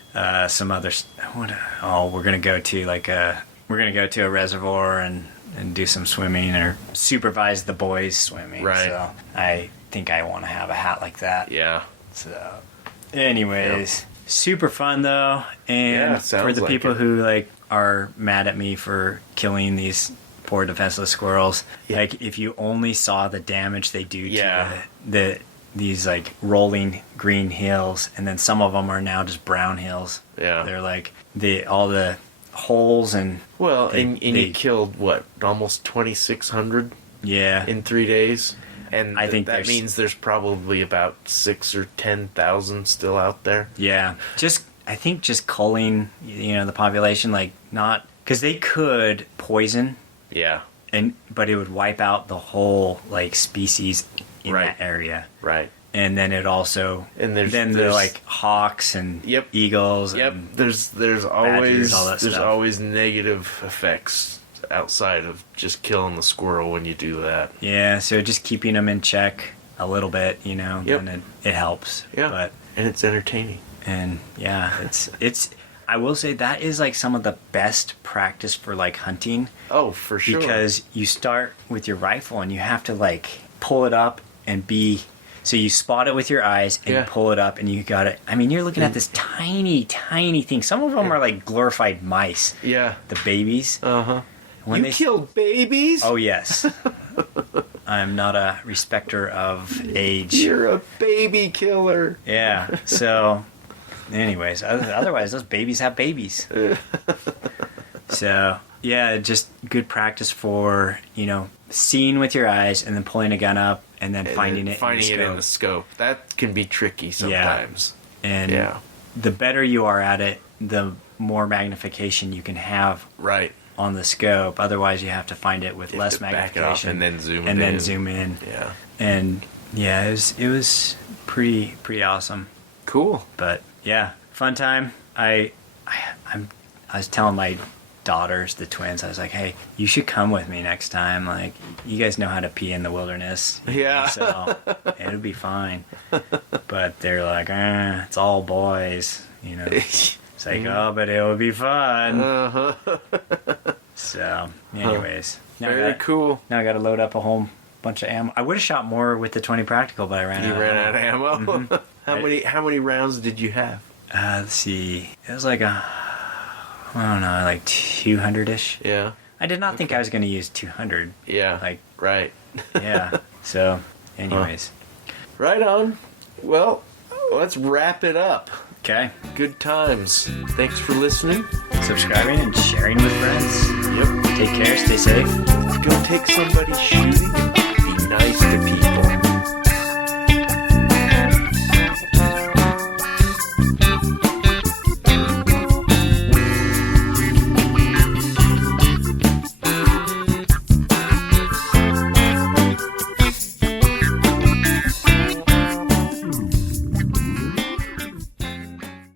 some other. We're gonna go to a reservoir and do some swimming or supervise the boys swimming. Right. So I think I want to have a hat like that. Yeah. So, anyways, super fun though, and Yeah, sounds for the like people it. who are mad at me for killing these poor defenseless squirrels, Yeah. if you only saw the damage they do Yeah. to these rolling green hills, and then some of them are now just brown hills. Yeah. They're all the holes and Well, and you they- killed almost 2,600 yeah. in 3 days, and I think that means there's probably about 6,000 or 10,000 still out there. Yeah, I think just culling, the population, not because they could poison, Yeah. but it would wipe out the whole species in Right. that area, Right. and then it also And there's the hawks and Yep. eagles. Yep. And, There's always all that there's stuff. always negative effects outside of just killing the squirrel when you do that. yeah, so just keeping them in check a little bit, Yep. then it helps. Yeah. But And it's entertaining. and yeah, it's. I will say that is some of the best practice for hunting. Oh, for sure. Because you start with your rifle and you have to pull it up and so you spot it with your eyes and Yeah. pull it up and you got it. I mean, you're looking at this tiny thing. Some of them are glorified mice, Yeah. the babies. Uh-huh. When You killed babies? Oh yes. I'm not a respecter of age. You're a baby killer. Yeah. So anyways, otherwise those babies have babies. So yeah, just good practice for seeing with your eyes and then pulling a gun up and then finding it in the scope. That can be tricky sometimes. And Yeah. the better you are at it, the more magnification you can have Right. on the scope. Otherwise, you have to find it with You have less to back it magnification off and then zoom and it then in. zoom in. Yeah. And yeah, it was pretty awesome. Cool. But yeah, fun time. I was telling my daughters, the twins, I was like, hey, you should come with me next time. Like, you guys know how to pee in the wilderness. Yeah. So it'll be fine. But they're like, it's all boys, you know. It's like, oh, but it'll be fun. Uh-huh. So, anyways. Very cool. Now I got to load up a whole bunch of ammo. I would have shot more with the 20 practical, but I ran out. You ran out of ammo. Mm-hmm. How many rounds did you have? Let's see. It was like I don't know, like 200-ish. Yeah. I did not think I was going to use 200. Yeah. Like, right. yeah. So, anyways. Right on. Well, let's wrap it up. Okay. Good times. Thanks for listening. Subscribing and sharing with friends. Yep. Take care. Stay safe. Go take somebody shooting. Be nice to people.